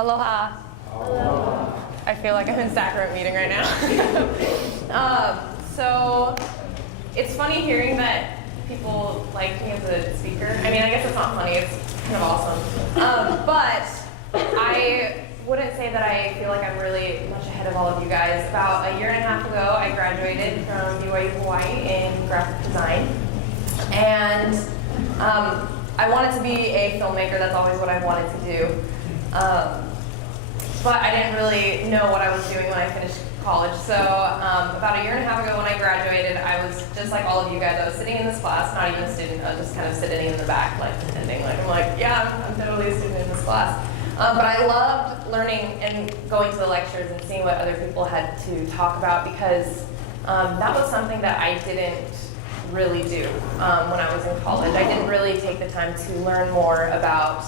Aloha. Aloha. I feel like I'm in sacrament meeting right now. So it's funny hearing that people like me as a speaker. I mean, I guess it's not funny, it's kind of awesome. But I wouldn't say that I feel like I'm really much ahead of all of you guys. About a year and a half ago, I graduated from BYU-Hawaii in graphic design. And I wanted to be a filmmaker. That's always what I wanted to do. But I didn't really know what I was doing when I finished college. So about a year and a half ago when I graduated, I was just like all of you guys. I was sitting in this class, not even a student. I was just kind of sitting in the back, like pretending like I'm like, yeah, I'm totally a student in this class. But I loved learning and going to the lectures and seeing what other people had to talk about, because that was something that I didn't really do when I was in college. I didn't really take the time to learn more about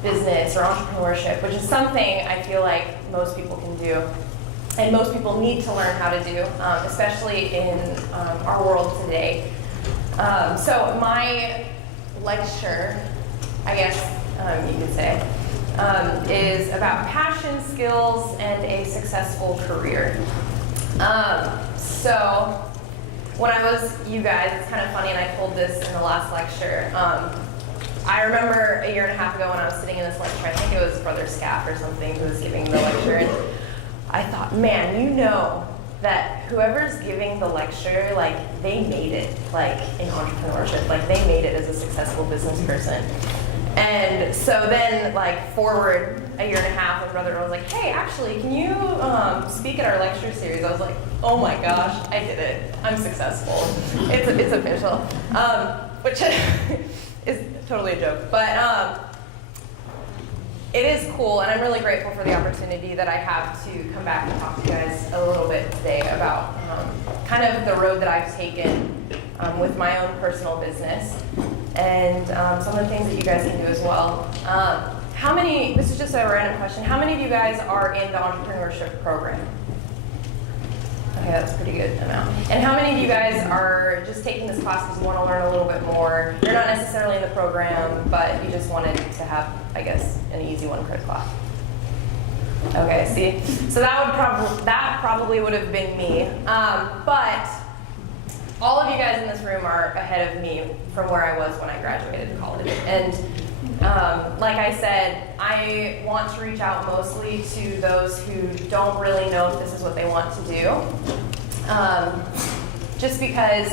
business or entrepreneurship, which is something I feel like most people can do and most people need to learn how to do, especially in our world today. So my lecture, I guess you could say, is about passion, skills, and a successful career. So when I was you guys, it's kind of funny, and I told this in the last lecture. I remember a year and a half ago when I was sitting in this lecture, I think it was Brother Scaff or something who was giving the lecture, and I thought, man, you know that whoever's giving the lecture, like, they made it, like, in entrepreneurship, like, they made it as a successful business person. And so then, like, forward a year and a half, my brother was like, hey, actually, can you speak at our lecture series? I was like, oh my gosh, I did it. I'm successful. It's official. Which is totally a joke. But it is cool, and I'm really grateful for the opportunity that I have to come back and talk to you guys a little bit today about kind of the road that I've taken with my own personal business, and some of the things that you guys can do as well. How many, this is just a random question, how many of you guys are in the entrepreneurship program? Okay, that's a pretty good amount. And how many of you guys are just taking this class because you want to learn a little bit more? You're not necessarily in the program, but you just wanted to have, I guess, an easy one-credit class. Okay, see? So that probably would have been me. But all of you guys in this room are ahead of me from where I was when I graduated college. And like I said, I want to reach out mostly to those who don't really know if this is what they want to do. Just because,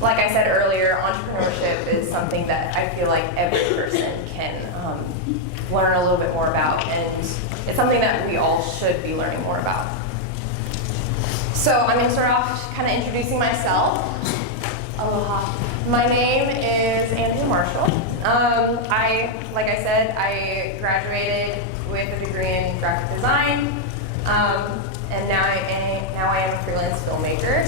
like I said earlier, entrepreneurship is something that I feel like every person can learn a little bit more about, and it's something that we all should be learning more about. So I'm going to start off kind of introducing myself. Aloha. My name is Andrea Marshall. Like I said, I graduated with a degree in graphic design, and now I am a freelance filmmaker.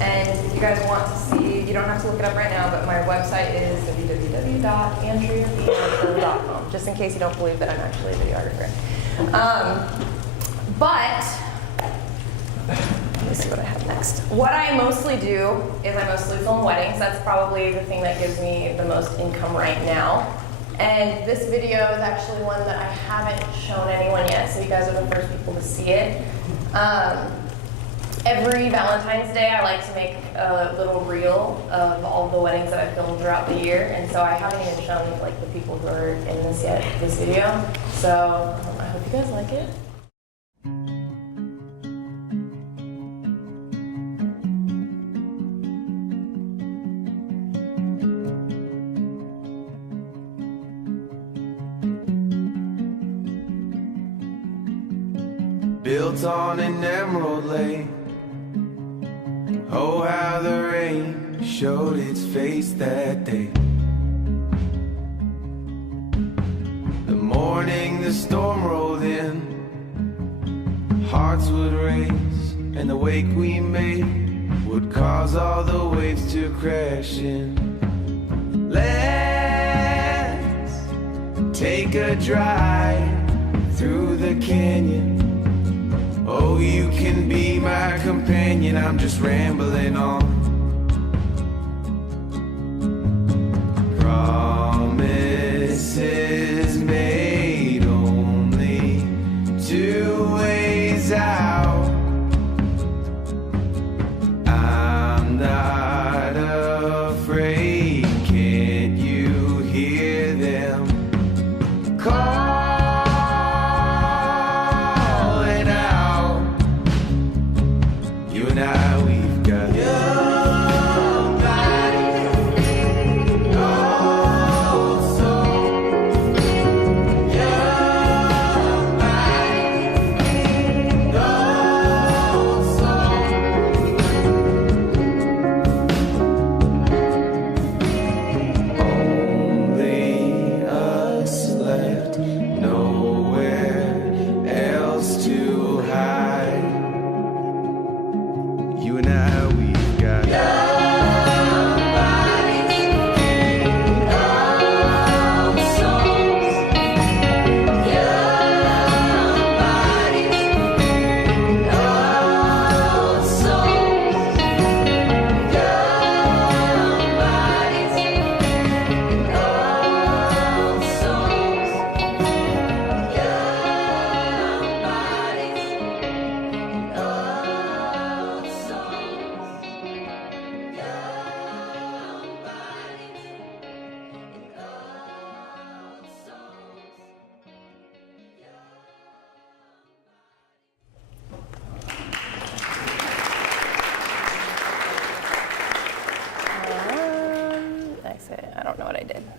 And if you guys want to see, you don't have to look it up right now, but my website is www.andreamarshall.com, just in case you don't believe that I'm actually a videographer. Let me see what I have next. What I mostly do is I mostly film weddings. That's probably the thing that gives me the most income right now. And this video is actually one that I haven't shown anyone yet, so you guys are the first people to see it. Every Valentine's Day, I like to make a little reel of all the weddings that I've filmed throughout the year, and so I haven't even shown like the people who are in this yet, this video. So I hope you guys like it. Built on an emerald lake. Oh, how the rain showed its face that day. The morning the storm rolled in, hearts would race, and the wake we made would cause all the waves to crash in. Let's take a drive through the canyon. Oh, you can be my companion, I'm just rambling on. Promises made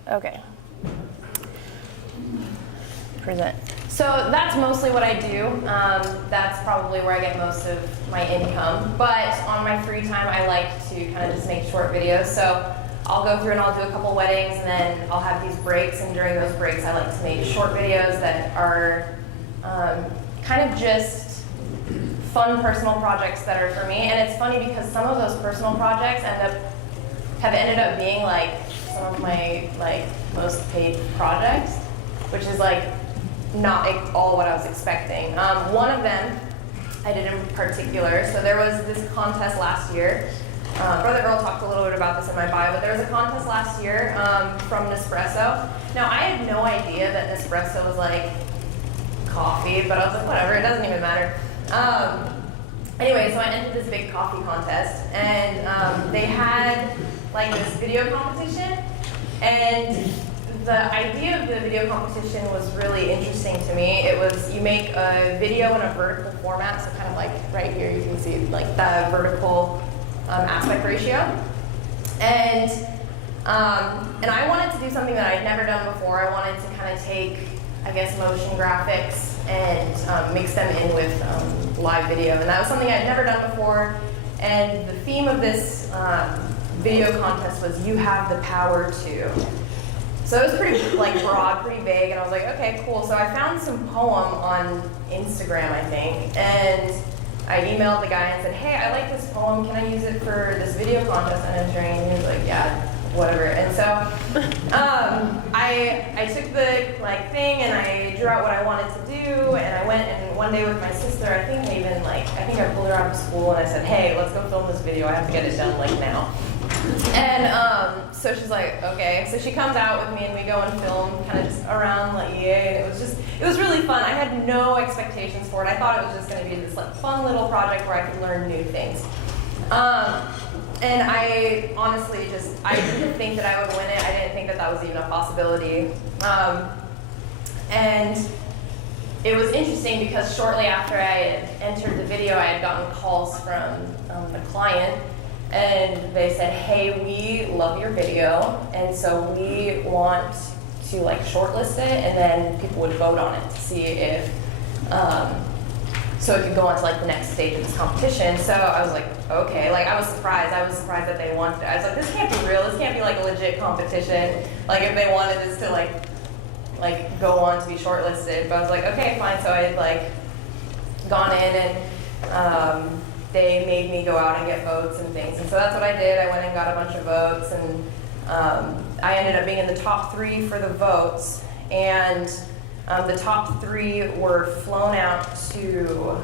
Okay. Present. So that's mostly what I do. That's probably where I get most of my income. But on my free time, I like to kind of just make short videos. So I'll go through and I'll do a couple weddings, and then I'll have these breaks. And during those breaks, I like to make short videos that are kind of just fun personal projects that are for me. And it's funny because some of those personal projects have ended up being like some of my most paid projects, which is like not all what I was expecting. One of them I did in particular, so there was this contest last year. Brother Earl talked a little bit about this in my bio, but there was a contest last year from Nespresso. Now I had no idea that Nespresso was like coffee, but I was like, whatever, it doesn't even matter. Anyway, so I entered this big coffee contest, and they had like this video competition, and the idea of the video competition was really interesting to me. It was, you make a video in a vertical format, so kind of like right here you can see like the vertical aspect ratio. And I wanted to do something that I'd never done before. I wanted to kind of take, I guess, motion graphics and mix them in with live video. And that was something I'd never done before. And the theme of this video contest was, you have the power to. So it was pretty like broad, pretty vague, and I was like, okay, cool. So I found some poem on Instagram, I think, and I emailed the guy and said, hey, I like this poem. Can I use it for this video contest I'm entering? And he was like, yeah, whatever. And so I took the thing and I drew out what I wanted to do, and I went, and one day with my sister, I think I pulled her out of school and I said, hey, let's go film this video. I have to get it done like now. And so she's like, okay. So she comes out with me and we go and film kind of just around yay, and it was really fun. I had no expectations for it. I thought it was just going to be this fun little project where I could learn new things. And I honestly I didn't think that I would win it. I didn't think that that was even a possibility. And it was interesting because shortly after I had entered the video, I had gotten calls from the client. And they said, hey, we love your video, and so we want to shortlist it, and then people would vote on it to see if, so it could go on to the next stage of this competition. So I was like, okay, I was surprised that they wanted it. I was like, this can't be real, this can't be a legit competition, if they wanted this to go on to be shortlisted. But I was like, okay, fine. So I had gone in and they made me go out and get votes and things. And so that's what I did. I went and got a bunch of votes, and I ended up being in the top 3 for the votes. And the top 3 were flown out to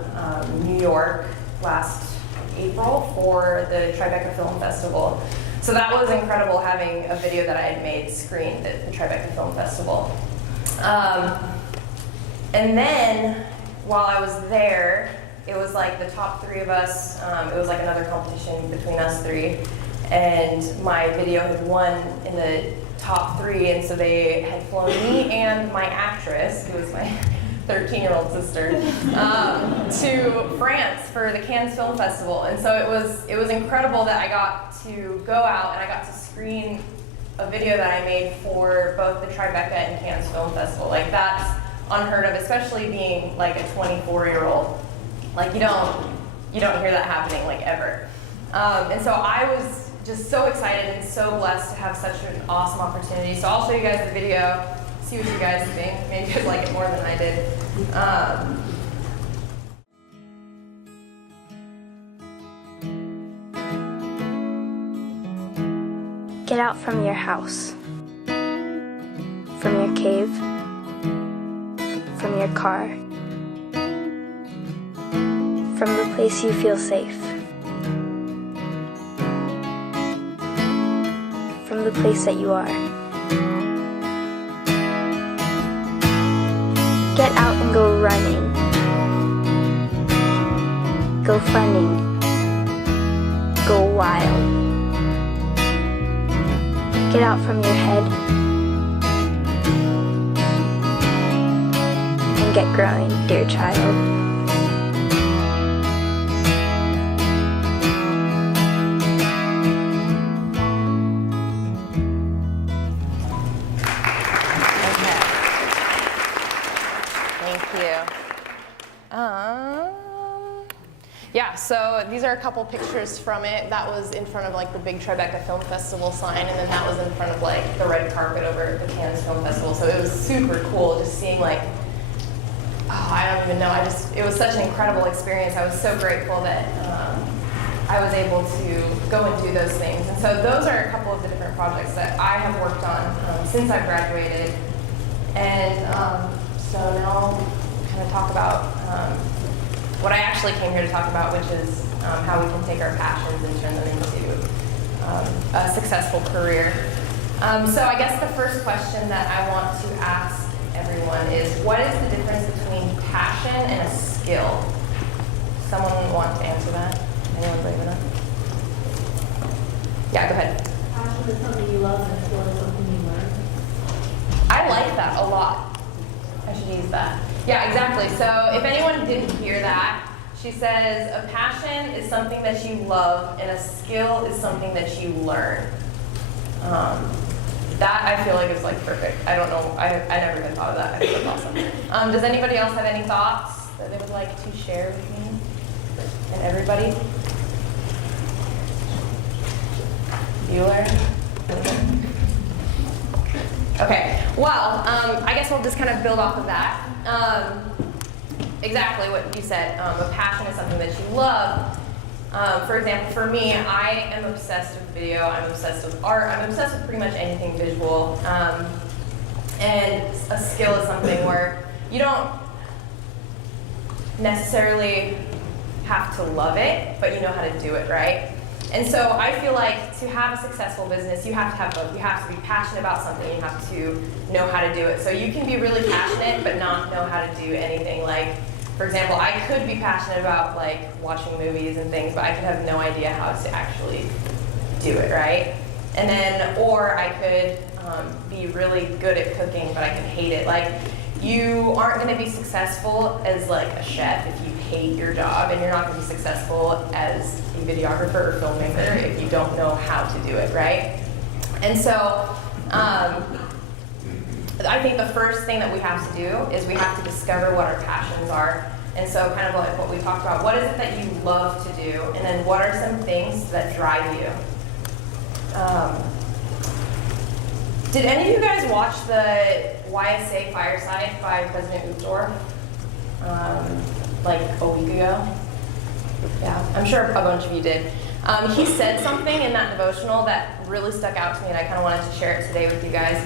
New York last April for the Tribeca Film Festival. So that was incredible, having a video that I had made screened at the Tribeca Film Festival. And then, while I was there, it was the top 3 of us, it was another competition between us 3, and my video had won in the top 3, and so they had flown me and my actress, who was my 13-year-old sister, to France for the Cannes Film Festival. And so it was incredible that I got to go out and I got to screen a video that I made for both the Tribeca and Cannes Film Festival. That's unheard of, especially being a 24-year-old. You don't hear that happening ever. And so I was just so excited and so blessed to have such an awesome opportunity. So I'll show you guys the video, see what you guys think. Maybe you guys like it more than I did. Get out from your house, from your cave, from your car, from the place you feel safe, from the place that you are. Get out and go running, go funning, go wild. Get out from your head and get growing, dear child. Yeah, so these are a couple pictures from it. That was in front of like the big Tribeca Film Festival sign, and then that was in front of like the red carpet over at the Cannes Film Festival. So it was super cool just seeing like, I don't even know, it was such an incredible experience. I was so grateful that I was able to go and do those things. And so those are a couple of the different projects that I have worked on since I've graduated. And so now I'll kind of talk about what I actually came here to talk about, which is how we can take our passions and turn them into a successful career. So I guess the first question that I want to ask everyone is, what is the difference between passion and a skill? Someone want to answer that? Anyone brave enough? Yeah, go ahead. Passion is something you love and a skill is something you learn. I like that a lot. I should use that. Yeah, exactly. So if anyone didn't hear that, she says a passion is something that you love and a skill is something that you learn. That I feel like is like perfect. I don't know, I never even thought of that. I think that's awesome. Does anybody else have any thoughts that they would like to share with me and everybody? Bueller? Okay, well, I guess we'll just kind of build off of that. Exactly what you said, a passion is something that you love. For example, for me, I am obsessed with video, I'm obsessed with art, I'm obsessed with pretty much anything visual. And a skill is something where you don't necessarily have to love it, but you know how to do it, right? And so I feel like to have a successful business, you have to have both. You have to be passionate about something, you have to know how to do it. So you can be really passionate, but not know how to do anything. Like, for example, I could be passionate about like watching movies and things, but I could have no idea how to actually do it, right? And then, or I could be really good at cooking, but I could hate it. Like, you aren't gonna be successful as like a chef if you hate your job, and you're not gonna be successful as a videographer or filmmaker if you don't know how to do it, right? And so, I think the first thing that we have to do is we have to discover what our passions are. And so kind of like what we talked about, what is it that you love to do? And then what are some things that drive you? Did any of you guys watch the YSA Fireside by President Uchtdorf like a week ago? Yeah, I'm sure a bunch of you did. He said something in that devotional that really stuck out to me, and I kind of wanted to share it today with you guys.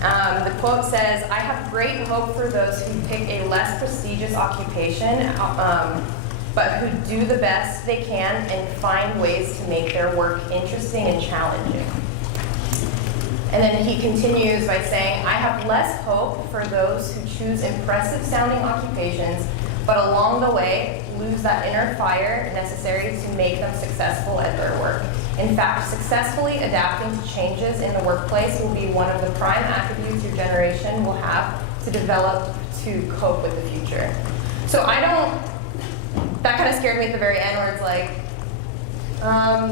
The quote says, "I have great hope for those who pick a less prestigious occupation, but who do the best they can and find ways to make their work interesting and challenging." And then he continues by saying, "I have less hope for those who choose impressive sounding occupations, but along the way lose that inner fire necessary to make them successful at their work. In fact, successfully adapting to changes in the workplace will be one of the prime attributes your generation will have to develop to cope with the future." So that kind of scared me at the very end, where it's like,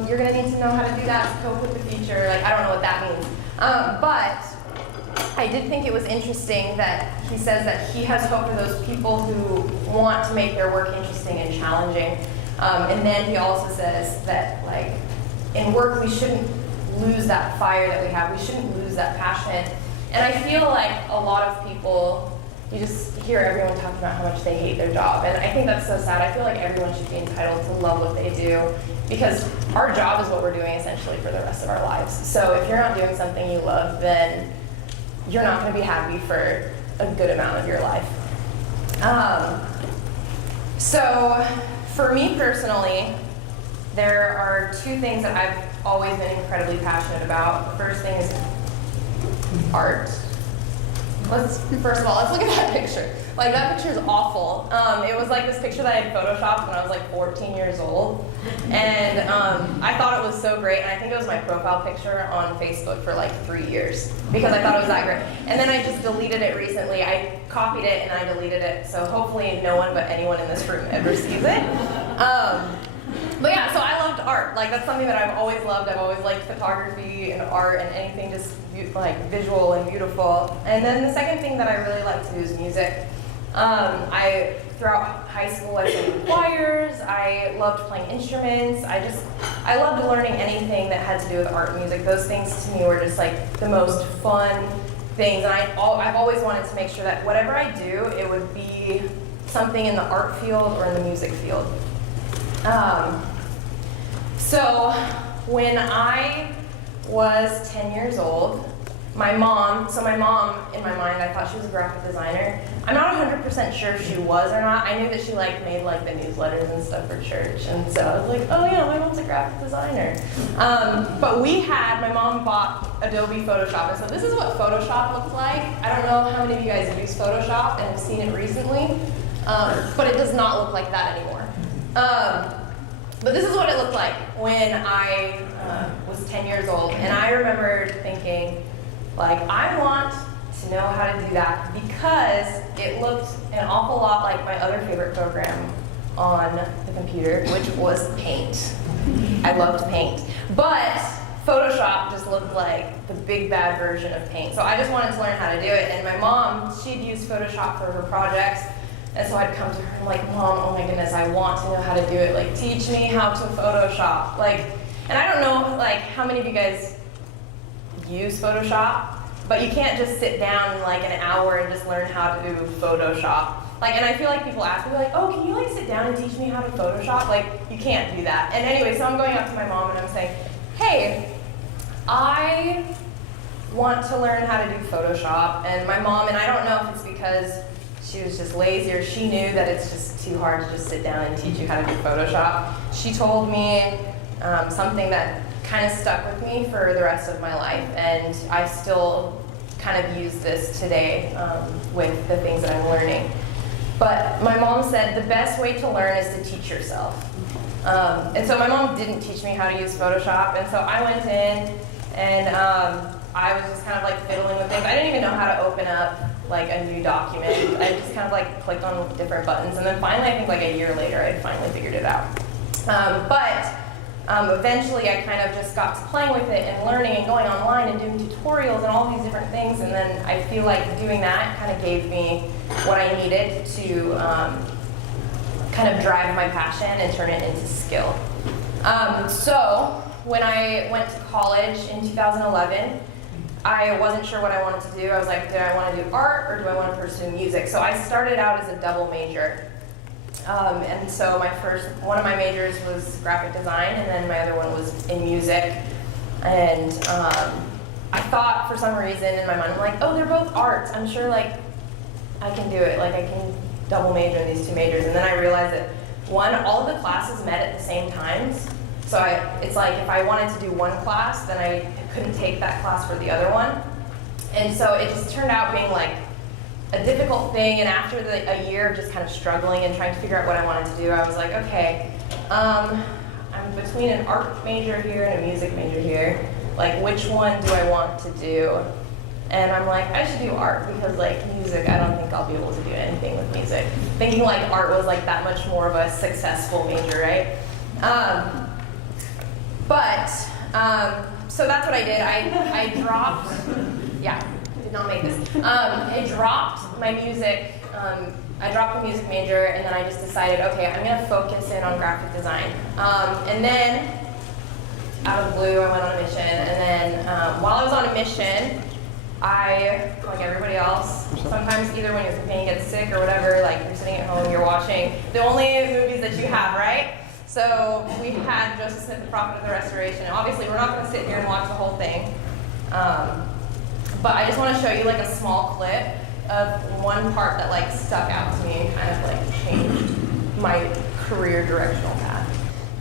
you're gonna need to know how to do that to cope with the future. Like, I don't know what that means. But I did think it was interesting that he says that he has hope for those people who want to make their work interesting and challenging. And then he also says that, like, in work we shouldn't lose that fire that we have. We shouldn't lose that passion. And I feel like a lot of people, you just hear everyone talking about how much they hate their job. And I think that's so sad. I feel like everyone should be entitled to love what they do, because our job is what we're doing essentially for the rest of our lives. So if you're not doing something you love, then you're not going to be happy for a good amount of your life. So for me personally, there are two things that I've always been incredibly passionate about. The first thing is art. First of all, let's look at that picture. Like, that picture is awful. It was like this picture that I had photoshopped when I was like 14 years old. And I thought it was so great, and I think it was my profile picture on Facebook for like 3 years, because I thought it was that great. And then I just deleted it recently. I copied it and I deleted it, so hopefully no one but anyone in this room ever sees it. But yeah, so I loved art. Like, that's something that I've always loved. I've always liked photography and art and anything just like visual and beautiful. And then the second thing that I really like to do is music. Throughout high school, I sang in choirs. I loved playing instruments. I loved learning anything that had to do with art and music. Those things to me were just like the most fun things. And I've always wanted to make sure that whatever I do, it would be something in the art field or in the music field. So when I was 10 years old, my mom, in my mind, I thought she was a graphic designer. I'm not 100% sure if she was or not. I knew that she made the newsletters and stuff for church, and so I was like, oh yeah, my mom's a graphic designer. But my mom bought Adobe Photoshop, and so this is what Photoshop looks like. I don't know how many of you guys use Photoshop and have seen it recently, but it does not look like that anymore. But this is what it looked like when I was 10 years old, and I remember thinking, I want to know how to do that because it looked an awful lot like my other favorite program on the computer, which was Paint. I loved Paint. But Photoshop just looked like the big bad version of Paint. So I just wanted to learn how to do it. And my mom, she'd used Photoshop for her projects. And so I'd come to her and I'm like, Mom, oh my goodness, I want to know how to do it. Teach me how to Photoshop. And I don't know, how many of you guys use Photoshop, but you can't just sit down in an hour and just learn how to do Photoshop. And I feel like people ask me, oh, can you sit down and teach me how to Photoshop? You can't do that. And anyway, so I'm going up to my mom and I'm saying, hey, I want to learn how to do Photoshop. And my mom, and I don't know if it's because she was just lazy or she knew that it's just too hard to just sit down and teach you how to do Photoshop. She told me something that kind of stuck with me for the rest of my life, and I still kind of use this today with the things that I'm learning. But my mom said the best way to learn is to teach yourself. And so my mom didn't teach me how to use Photoshop, and so I went in and I was just kind of fiddling with things. I didn't even know how to open up a new document. I just kind of clicked on different buttons, and then finally, I think a year later, I finally figured it out. Eventually, I kind of just got to playing with it and learning and going online and doing tutorials and all these different things. And then I feel like doing that kind of gave me what I needed to kind of drive my passion and turn it into skill. So when I went to college in 2011, I wasn't sure what I wanted to do. I was like, do I want to do art or do I want to pursue music? So I started out as a double major. And so one of my majors was graphic design, and then my other one was in music. And I thought for some reason in my mind, I'm like, oh, they're both arts. I'm sure I can do it. I can double major in these two majors. And then I realized that all of the classes met at the same times. So it's if I wanted to do one class, then I couldn't take that class for the other one. And so it just turned out being a difficult thing, and after a year of just kind of struggling and trying to figure out what I wanted to do, I was like, okay, I'm between an art major here and a music major here. Which one do I want to do? And I'm like, I should do art because music, I don't think I'll be able to do anything with music. Thinking art was that much more of a successful major, right? So that's what I did. I dropped, did not make this. I dropped my music, I dropped the music major, and then I just decided, okay, I'm gonna focus in on graphic design. And then, out of the blue, I went on a mission, and then while I was on a mission, I, like everybody else, sometimes either when your companion gets sick or whatever, you're sitting at home, you're watching the only movies that you have, right? So we had Joseph Smith, The Prophet of the Restoration. Obviously, we're not going to sit here and watch the whole thing. But I just want to show you a small clip of one part that stuck out to me and kind of changed my career directional path.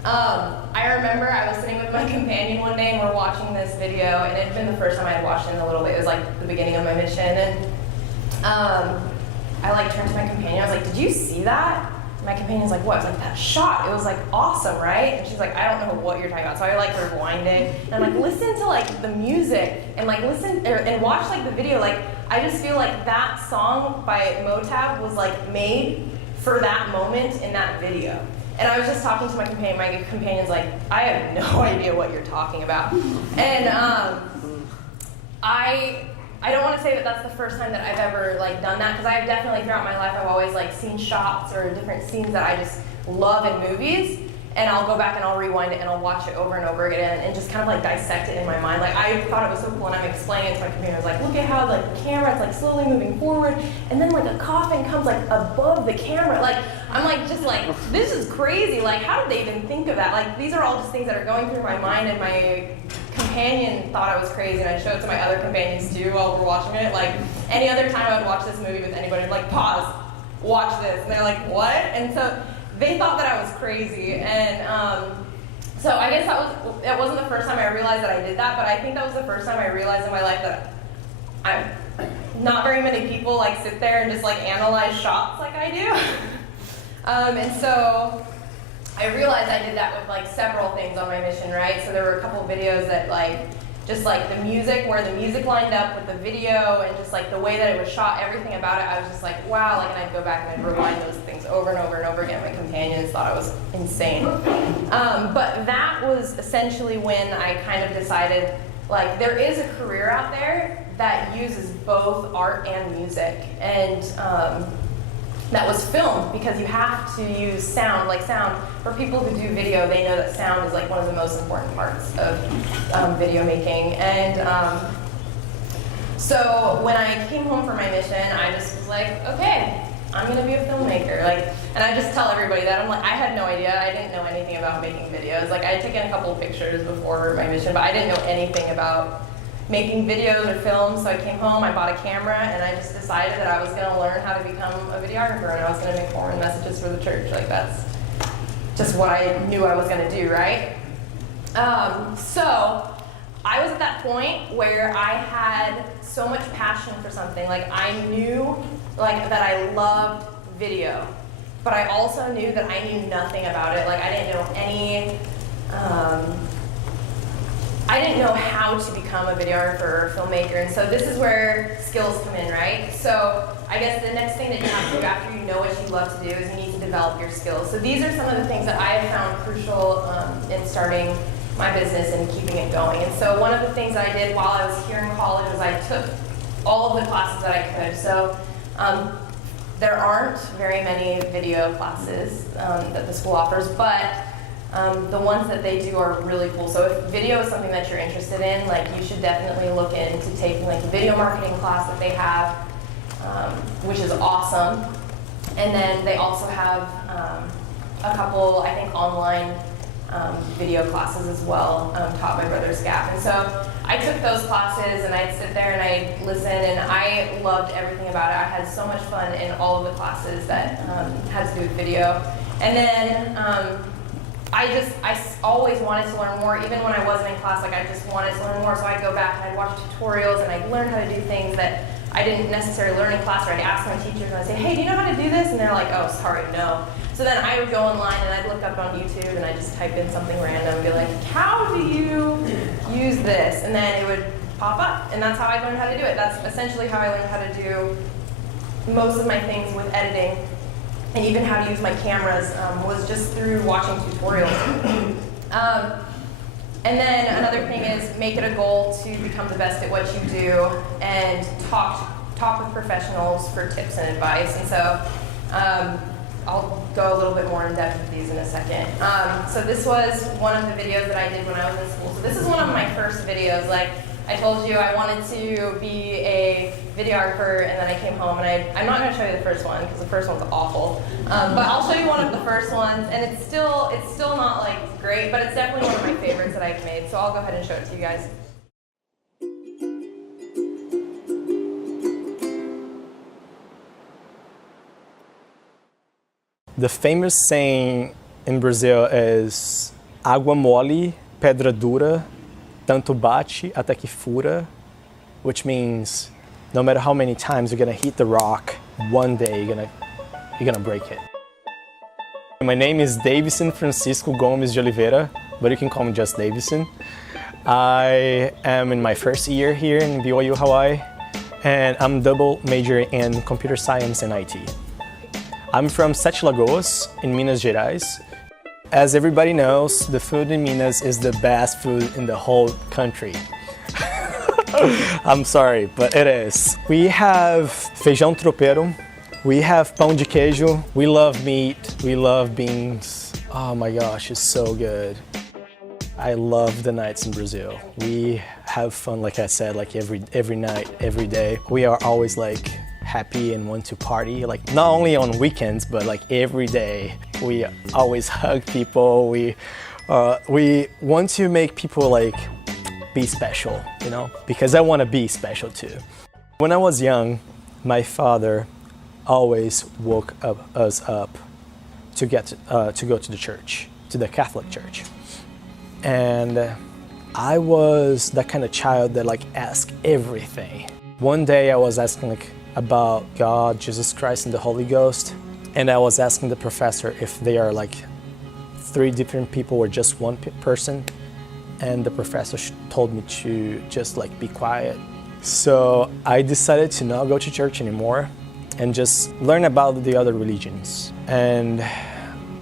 I remember I was sitting with my companion one day and we're watching this video, and it had been the first time I had watched it in a little bit. It was the beginning of my mission, and I turned to my companion. I was like, "Did you see that?" My companion's like, what? I was like, that shot, it was awesome, right? And she's like, I don't know what you're talking about. So I rewinded, and I'm listen to the music, and listen, and watch the video. I just feel that song by Motown was made for that moment in that video. And I was just talking to my companion's like, I have no idea what you're talking about. And I I don't want to say that that's the first time that I've ever like done that, because I've definitely throughout my life I've always like seen shots or different scenes that I just love in movies, and I'll go back and I'll rewind it and I'll watch it over and over again and just kind of like dissect it in my mind. Like I thought it was so cool, and I'm explaining it to my computer. I was like, look at how like the camera is like slowly moving forward, and then like a coffin comes like above the camera. Like I'm like just like, this is crazy. Like how did they even think of that? Like these are all just things that are going through my mind, and my companion thought I was crazy, and I showed it to my other companions too while we're watching it. Like any other time I would watch this movie with anybody, I'd like pause, watch this, and they're like, what? And so they thought that I was crazy, and so I guess that wasn't the first time I realized that I did that, but I think that was the first time I realized in my life that not very many people like sit there and just like analyze shots like I do. And so I realized I did that with like several things on my mission, right? So there were a couple of videos that like, just like the music, where the music lined up with the video, and just like the way that it was shot, everything about it, I was just like, wow, like, and I'd go back and I'd rewind those things over and over and over again. My companions thought I was insane. But that was essentially when I kind of decided, like, there is a career out there that uses both art and music, and that was film, because you have to use sound. Like sound, for people who do video, they know that sound is like one of the most important parts of video making. And so when I came home from my mission, I just was like, okay, I'm gonna be a filmmaker. Like, and I just tell everybody that. I'm like, I had no idea. I didn't know anything about making videos. Like, I had taken a couple of pictures before my mission, but I didn't know anything about making videos or films. So I came home, I bought a camera, and I just decided that I was going to learn how to become a videographer, and I was going to make foreign messages for the church. Like, that's just what I knew I was going to do, right? So I was at that point where I had so much passion for something. Like, I knew like that I loved video, but I also knew that I knew nothing about it. Like, I didn't know any I didn't know how to become a videographer or a filmmaker, and so this is where skills come in, right? So I guess the next thing that you have to do after you know what you love to do is you need to develop your skills. So these are some of the things that I have found crucial in starting my business and keeping it going. And so one of the things that I did while I was here in college was I took all of the classes that I could. So there aren't very many video classes that the school offers, but the ones that they do are really cool. So if video is something that you're interested in, like, you should definitely look into taking like a video marketing class that they have, which is awesome. And then they also have a couple, I think, online video classes as well, taught by Brother Scaff. And so I took those classes, and I'd sit there and I'd listen, and I loved everything about it. I had so much fun in all of the classes that had to do with video. And then I always wanted to learn more. Even when I wasn't in class, like, I just wanted to learn more. So I'd go back and I'd watch tutorials, and I'd learn how to do things that I didn't necessarily learn in class, or I'd ask my teachers and I'd say, hey, do you know how to do this? And they're like, oh, sorry, no. So then I would go online and I'd look up on YouTube, and I'd just type in something random and be like, how do you use this? And then it would pop up, and that's how I learned how to do it. That's essentially how I learned how to do most of my things with editing, and even how to use my cameras was just through watching tutorials. And then another thing is, make it a goal to become the best at what you do, and talk with professionals for tips and advice. And so I'll go a little bit more in depth with these in a second. So this was one of the videos that I did when I was in school. So this is one of my first videos. Like I told you, I wanted to be a videographer, and then I came home, and I'm not going to show you the first one because the first one's awful. But I'll show you one of the first ones, and it's still not like great, but it's definitely one of my favorites that I've made. So I'll go ahead and show it to you guys. The famous saying in Brazil is água mole, pedra dura, tanto bate até que fura, which means no matter how many times you're gonna hit the rock, one day you're gonna break it. My name is Davison Francisco Gomes de Oliveira, but you can call me just Davison. I am in my first year here in BYU-Hawaii, and I'm double major in computer science and IT. I'm from Sete Lagoas in Minas Gerais. As everybody knows, the food in Minas is the best food in the whole country. I'm sorry, but it is. We have feijão tropeiro. We have pão de queijo. We love meat. We love beans. Oh my gosh, it's so good. I love the nights in Brazil. We have fun, like I said, like every night, every day. We are always like happy and want to party, like not only on weekends, but like every day. We always hug people. We want to make people like be special, you know, because I want to be special too. When I was young, my father always woke us up to go to the church, to the Catholic church. And I was that kind of child that like asked everything. One day I was asking like about God, Jesus Christ, and the Holy Ghost. And I was asking the professor if they are like 3 different people or just one person. And the professor told me to just like be quiet. So I decided to not go to church anymore and just learn about the other religions. And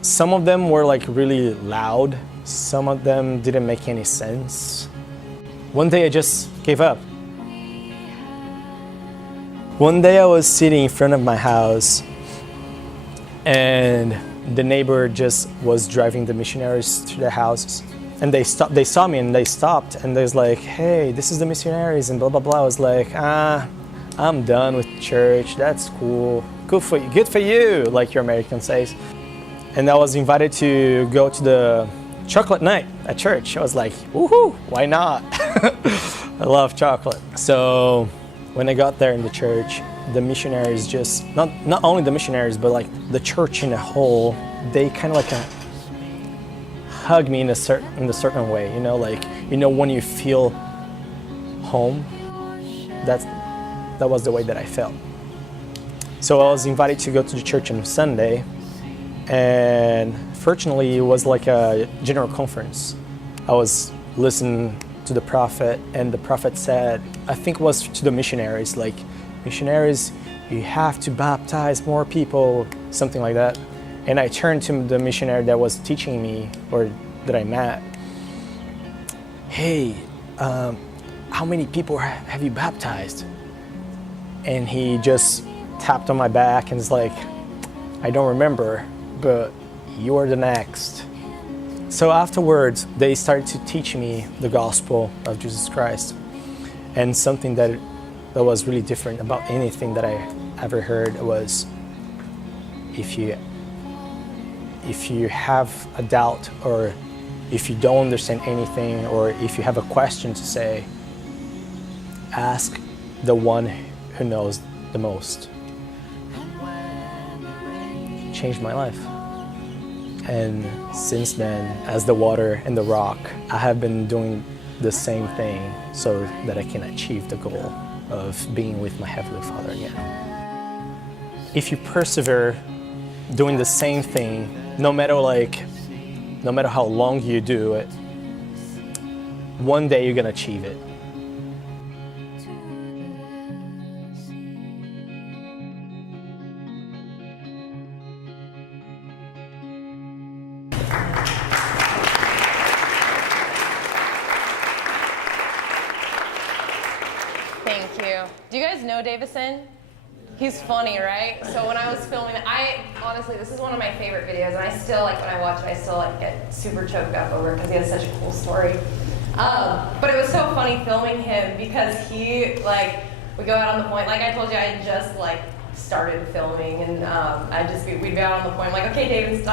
some of them were like really loud. Some of them didn't make any sense. One day I just gave up. One day I was sitting in front of my house and the neighbor just was driving the missionaries to their houses. And they saw me and they stopped and they was like, hey, this is the missionaries and blah, blah, blah. I was like, I'm done with church. That's cool. Good for you, like your American says. And I was invited to go to the chocolate night at church. I was like, woohoo, why not? I love chocolate. So when I got there in the church, the missionaries just, not only the missionaries, but like the church in a whole, they kind of like hug me in a certain way, you know, like, you know, when you feel home, that was the way that I felt. So I was invited to go to the church on Sunday, and fortunately it was like a general conference. I was listening to the prophet, and the prophet said, I think it was to the missionaries, like, missionaries, you have to baptize more people, something like that. And I turned to the missionary that was teaching me, or that I met. Hey, how many people have you baptized? And he just tapped on my back and was like, I don't remember, but you're the next. So afterwards, they started to teach me the gospel of Jesus Christ. And something that was really different about anything that I ever heard was, if you have a doubt, or if you don't understand anything, or if you have a question to say, ask the one who knows the most. It changed my life. And since then, as the water and the rock, I have been doing the same thing so that I can achieve the goal of being with my Heavenly Father again. If you persevere doing the same thing, no matter how long you do it, one day you're gonna achieve it. Thank you. Do you guys know Davison? He's funny, right? So when I was filming it, honestly, this is one of my favorite videos, and I still, like, when I watch it, I still, like, get super choked up over it because he has such a cool story. But it was so funny filming him because he, like, we go out on the point, like I told you, I had just, like, started filming, and we'd go out on the point, I'm like, okay, Davison,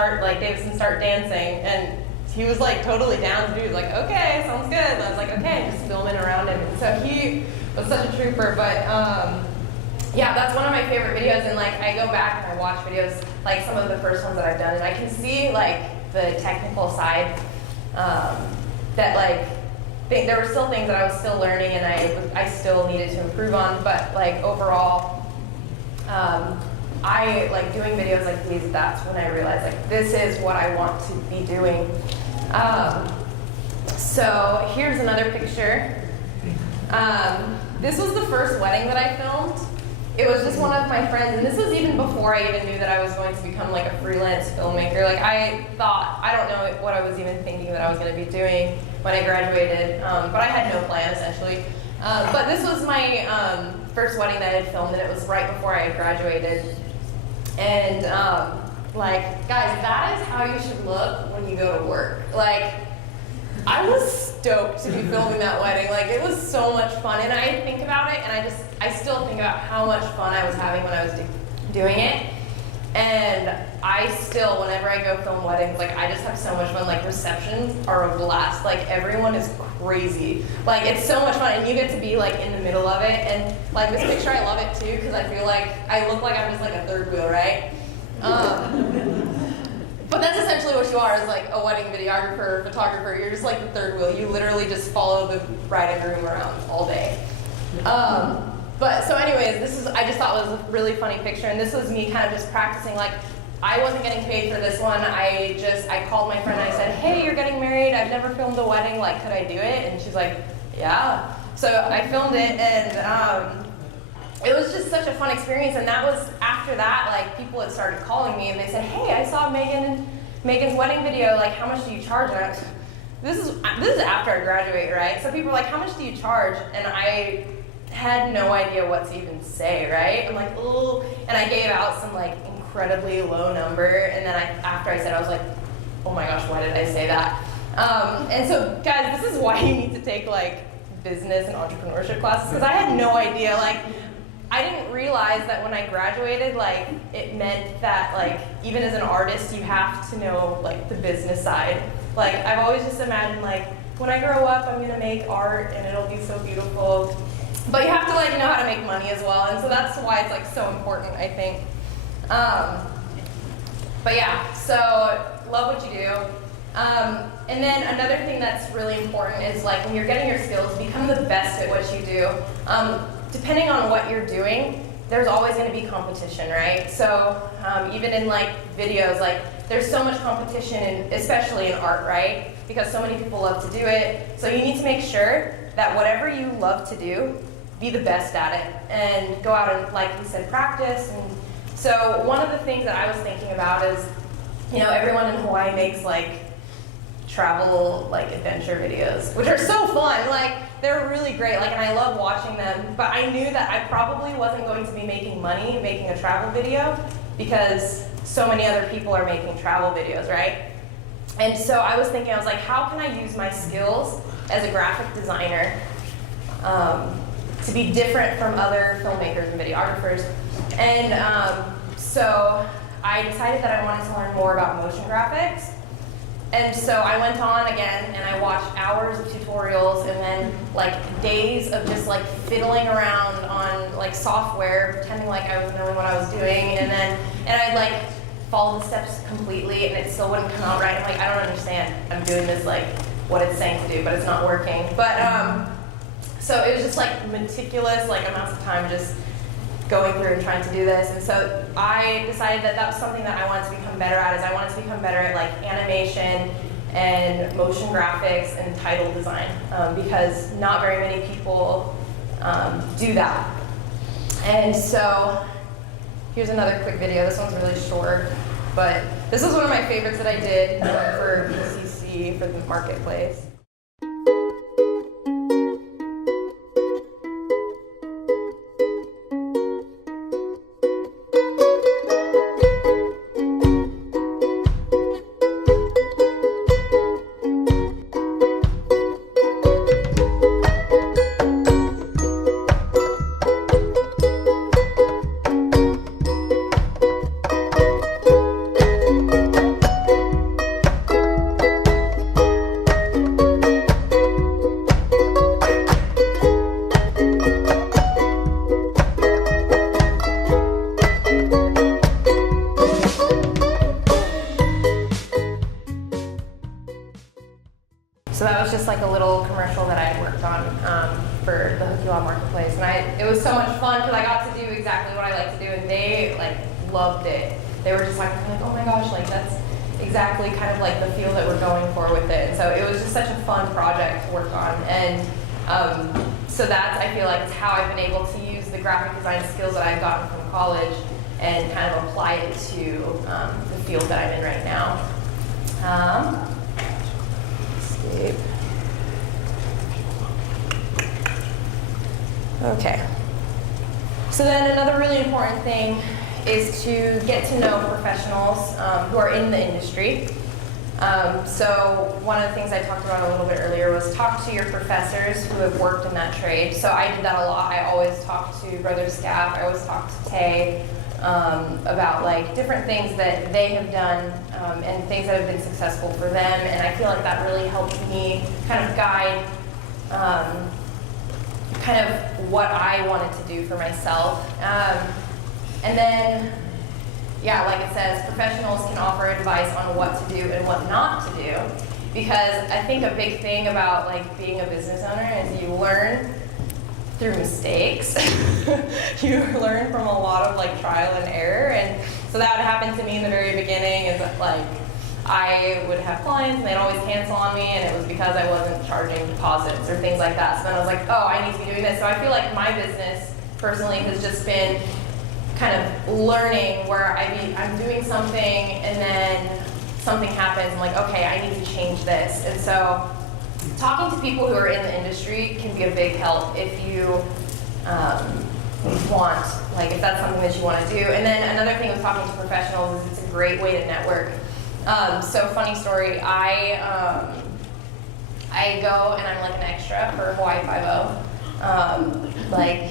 start dancing, and he was, like, totally down to do it, like, okay, sounds good, and I was like, okay, just filming around him, and so he was such a trooper, but, yeah, that's one of my favorite videos, and like I go back and I watch videos, like some of the first ones that I've done, and I can see like the technical side, that like there were still things that I was still learning and I still needed to improve on, but like overall, I like doing videos like these, that's when I realized like this is what I want to be doing. So here's another picture. This was the first wedding that I filmed. It was just one of my friends, and this was even before I even knew that I was going to become like a freelance filmmaker. Like I don't know what I was even thinking that I was going to be doing when I graduated, but I had no plan essentially. But this was my first wedding that I had filmed, and it was right before I had graduated. And like, guys, that is how you should look when you go to work. Like, I was stoked to be filming that wedding. Like, it was so much fun. And I think about it, and I still think about how much fun I was having when I was doing it. And I still, whenever I go film weddings, like, I just have so much fun. Like, receptions are a blast. Like, everyone is crazy. Like, it's so much fun, and you get to be, like, in the middle of it. And, like, this picture, I love it, too, because I feel like I look like I'm just, like, a third wheel, right? But that's essentially what you are, is, like, a wedding videographer, photographer. You're just, like, the third wheel. You literally just follow the bride and groom around all day. But so anyways, I just thought was a really funny picture, and this was me kind of just practicing. Like, I wasn't getting paid for this one. I called my friend and I said, hey, you're getting married. I've never filmed a wedding. Like, could I do it? And she's like, yeah. So I filmed it, and it was just such a fun experience. And that was after that, like, people had started calling me and they said, hey, I saw Megan's wedding video. Like, how much do you charge? And this is after I graduate, right? So people were like, how much do you charge? And I had no idea what to even say, right? I'm like, ooh, and I gave out some like incredibly low number, and then after I said, I was like, oh my gosh, why did I say that? And so, guys, this is why you need to take like business and entrepreneurship classes, because I had no idea. Like, I didn't realize that when I graduated, like, it meant that, like, even as an artist, you have to know like the business side. Like, I've always just imagined, like, when I grow up, I'm gonna make art and it'll be so beautiful. But you have to, like, know how to make money as well, and so that's why it's like so important, I think. But yeah, so love what you do. And then another thing that's really important is, like, when you're getting your skills, become the best at what you do. Depending on what you're doing, there's always going to be competition, right? So even in like videos, like, there's so much competition, especially in art, right? Because so many people love to do it. So you need to make sure that whatever you love to do, be the best at it, and go out and, like you said, practice. And so one of the things that I was thinking about is, you know, everyone in Hawaii makes like travel, like, adventure videos, which are so fun. Like, they're really great, like, and I love watching them, but I knew that I probably wasn't going to be making money making a travel video, because so many other people are making travel videos, right? And so I was thinking, I was like, how can I use my skills as a graphic designer to be different from other filmmakers and videographers? And so I decided that I wanted to learn more about motion graphics. And so I went on again, and I watched hours of tutorials, and then like days of just like fiddling around on like software, pretending like I was knowing what I was doing, and I'd like follow the steps completely, and it still wouldn't come out right. I'm like, I don't understand. I'm doing this like what it's saying to do, but it's not working. But so it was just like meticulous, like amounts of time just going through and trying to do this. And so I decided that that was something that I wanted to become better at, is I wanted to become better at like animation and motion graphics and title design, because not very many people do that. And so here's another quick video. This one's really short, but this is one of my favorites that I did for BCC, for the marketplace. So that was just like a little commercial that I had worked on for the Hukiwa Marketplace, and it was so much fun because I got to do exactly what I like to do, and they like loved it. They were just like, oh my gosh, like that's exactly kind of like the feel that we're going for with it. And so it was just such a fun project to work on, and so that's, I feel like, it's how I've been able to use the graphic design skills that I've gotten from college and kind of apply it to the field that I'm in right now. Okay. So then another really important thing is to get to know professionals who are in the industry. So one of the things I talked about a little bit earlier was talk to your professors who have worked in that trade. So I did that a lot. I always talked to Brother Scaff. I always talked to Tay about like different things that they have done and things that have been successful for them. And I feel like that really helped me kind of guide kind of what I wanted to do for myself. And then, yeah, like it says, professionals can offer advice on what to do and what not to do. Because I think a big thing about like being a business owner is you learn through mistakes. You learn from a lot of like trial and error. And so that would happen to me in the very beginning, is that like I would have clients and they'd always cancel on me, and it was because I wasn't charging deposits or things like that. So then I was like, oh, I need to be doing this. So I feel like my business personally has just been kind of learning where I'm doing something and then something happens. I'm like, okay, I need to change this. And so talking to people who are in the industry can be a big help if you want, like if that's something that you want to do. And then another thing with talking to professionals is it's a great way to network. So funny story, I go and I'm like an extra for Hawaii 5-0.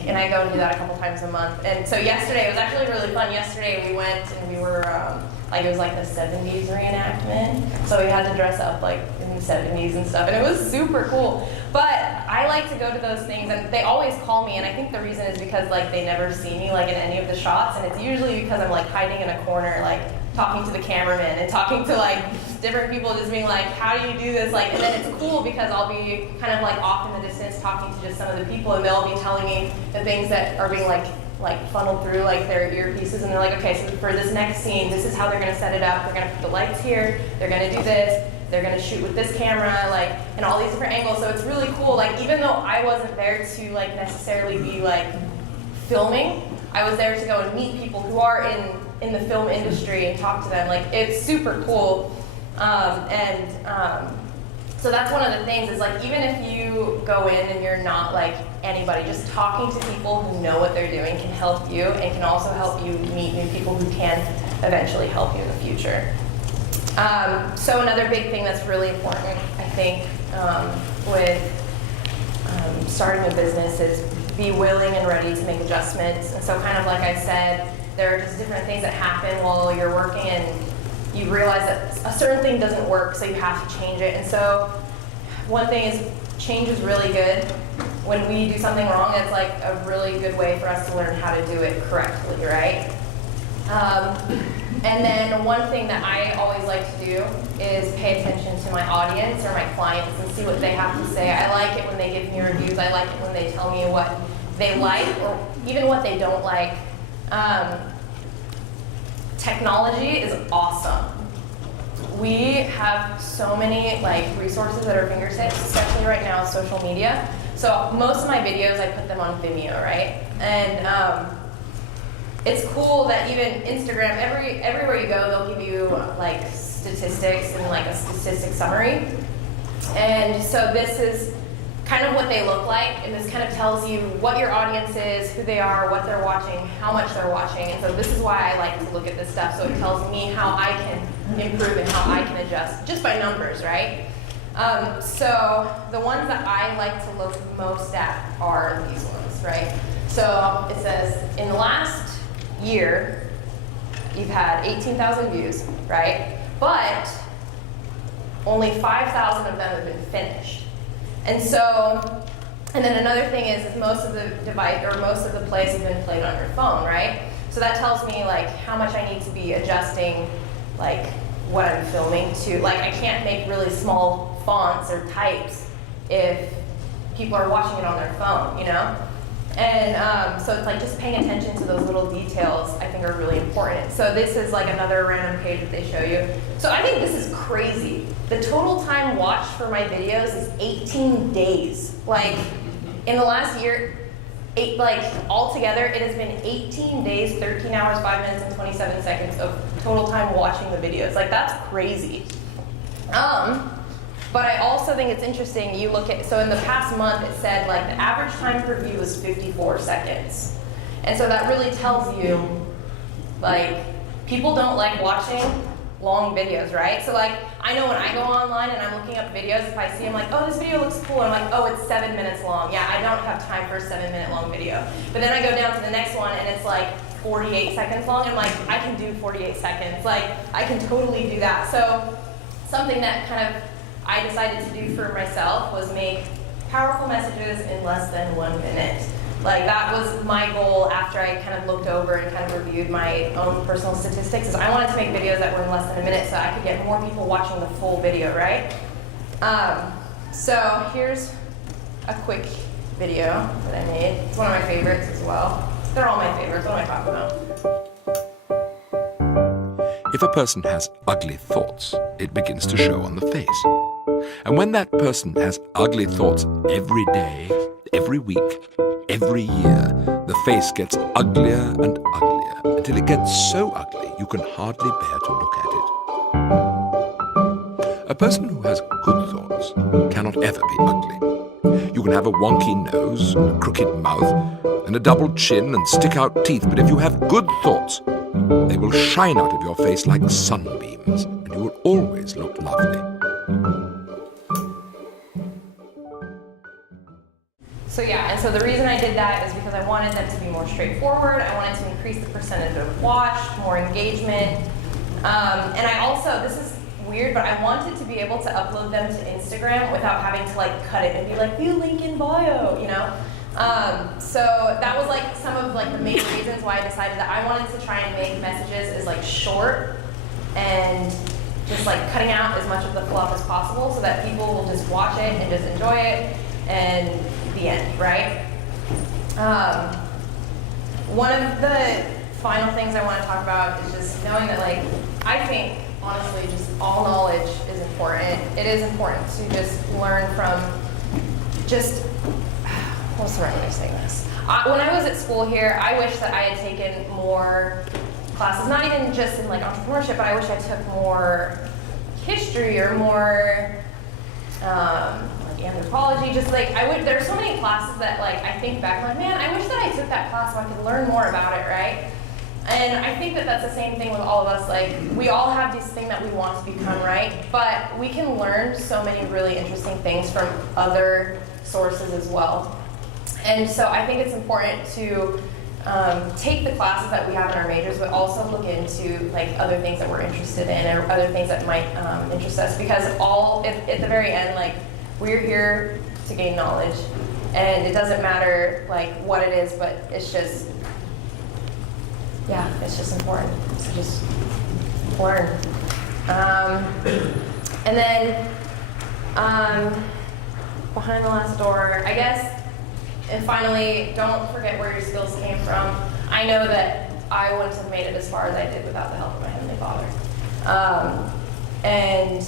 And I go and do that a couple times a month. And so yesterday, it was actually really fun. Yesterday we went and we were, it was like the 70s reenactment. So we had to dress up like in the 70s and stuff, and it was super cool. But I like to go to those things, and they always call me, and I think the reason is because like they never see me like in any of the shots, and it's usually because I'm like hiding in a corner, like talking to the cameraman and talking to like different people, just being like, how do you do this? Like, and then it's cool because I'll be kind of like off in the distance talking to just some of the people, and they'll be telling me the things that are being like funneled through like their earpieces, and they're like, okay, so for this next scene, this is how they're gonna set it up. They're gonna put the lights here, they're gonna do this, they're gonna shoot with this camera, like, and all these different angles. So it's really cool. Like, even though I wasn't there to like necessarily be like filming, I was there to go and meet people who are in the film industry and talk to them. Like, it's super cool. So that's one of the things is like, even if you go in and you're not like anybody, just talking to people who know what they're doing can help you, and can also help you meet new people who can eventually help you in the future. So another big thing that's really important, I think, with starting a business is be willing and ready to make adjustments. And so kind of like I said, there are just different things that happen while you're working, and you realize that a certain thing doesn't work, so you have to change it. And so one thing is, change is really good. When we do something wrong, it's like a really good way for us to learn how to do it correctly, right? And then one thing that I always like to do is pay attention to my audience or my clients and see what they have to say. I like it when they give me reviews. I like it when they tell me what they like or even what they don't like. Technology is awesome. We have so many like resources at our fingertips, especially right now, social media. So most of my videos, I put them on Vimeo, right? And it's cool that even Instagram, everywhere you go, they'll give you like statistics and like a statistic summary. And so this is kind of what they look like, and this kind of tells you what your audience is, who they are, what they're watching, how much they're watching. And so this is why I like to look at this stuff, so it tells me how I can improve and how I can adjust, just by numbers, right? So the ones that I like to look most at are these ones, right? So it says, in the last year, you've had 18,000 views, right? But only 5,000 of them have been finished. And so, and then another thing is most of the device, or most of the plays have been played on your phone, right? So that tells me like how much I need to be adjusting like what I'm filming to. Like, I can't make really small fonts or types if people are watching it on their phone, you know? And so it's like just paying attention to those little details I think are really important. So this is like another random page that they show you. So I think this is crazy. The total time watched for my videos is 18 days. Like, in the last year, altogether, it has been 18 days, 13 hours, 5 minutes, and 27 seconds of total time watching the videos. Like, that's crazy. But I also think it's interesting, you look at, so in the past month it said like the average time per view was 54 seconds. And so that really tells you, like, people don't like watching long videos, right? So like, I know when I go online and I'm looking up videos, if I see I'm like, oh, this video looks cool, and I'm like, oh, it's 7 minutes long. Yeah, I don't have time for a 7-minute long video. But then I go down to the next one and it's like 48 seconds long, and I'm like, I can do 48 seconds. Like, I can totally do that. So something that kind of I decided to do for myself was make powerful messages in less than 1 minute. Like, that was my goal after I kind of looked over and kind of reviewed my own personal statistics, is I wanted to make videos that were in less than a minute so I could get more people watching the full video, right? So here's a quick video that I made. It's one of my favorites as well. They're all my favorites. What am I talking about? If a person has ugly thoughts, it begins to show on the face. And when that person has ugly thoughts every day, every week, every year, the face gets uglier and uglier until it gets so ugly you can hardly bear to look at it. A person who has good thoughts cannot ever be ugly. You can have a wonky nose and a crooked mouth and a double chin and stick out teeth, but if you have good thoughts, they will shine out of your face like sunbeams, and you will always look lovely. So yeah, and so the reason I did that is because I wanted them to be more straightforward. I wanted to increase the percentage of watch, more engagement. And I also, this is weird, but I wanted to be able to upload them to Instagram without having to like cut it and be like, view link in bio, you know? So that was like some of like the main reasons why I decided that I wanted to try and make messages as like short and just like cutting out as much of the fluff as possible so that people will just watch it and just enjoy it and the end, right? One of the final things I want to talk about is just knowing that, like, I think honestly just all knowledge is important. It is important to just learn from just, what's the right way of saying this? When I was at school here, I wish that I had taken more classes, not even just in like entrepreneurship, but I wish I took more history or more like anthropology. Just like there are so many classes that like I think back, I'm like, man, I wish that I took that class so I could learn more about it, right? And I think that that's the same thing with all of us. Like, we all have this thing that we want to become, right? But we can learn so many really interesting things from other sources as well. And so I think it's important to take the classes that we have in our majors, but also look into like other things that we're interested in or other things that might interest us. Because at the very end, like, we're here to gain knowledge, and it doesn't matter like what it is, but it's just, yeah, it's just important to just learn. And then behind the last door, I guess. And finally, don't forget where your skills came from. I know that I wouldn't have made it as far as I did without the help of my Heavenly Father. And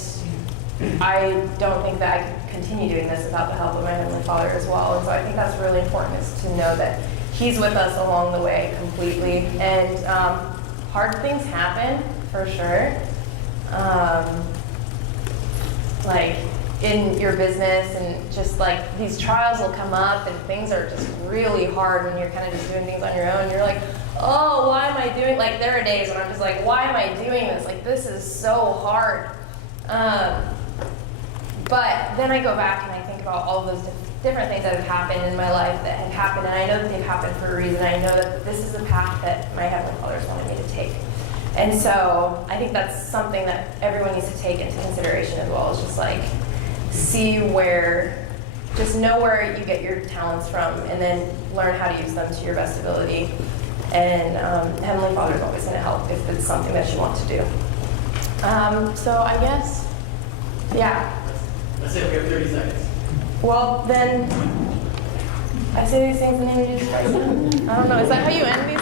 I don't think that I could continue doing this without the help of my Heavenly Father as well. And so I think that's really important, is to know that He's with us along the way completely. And hard things happen, for sure. Like, in your business, and just like these trials will come up and things are just really hard when you're kind of just doing things on your own. You're like, oh, why am I doing, like, there are days when I'm just like, why am I doing this? Like, this is so hard. But then I go back and I think about all of those different things that have happened in my life that have happened, and I know that they've happened for a reason. I know that this is the path that my Heavenly Father's wanted me to take. And so I think that's something that everyone needs to take into consideration as well, is just like, just know where you get your talents from, and then learn how to use them to your best ability. And Heavenly Father is always going to help if it's something that you want to do. So I guess, yeah. That's it, we have 30 seconds. Well, then, I say these things in the name of Jesus Christ. I don't know, is that how you end these?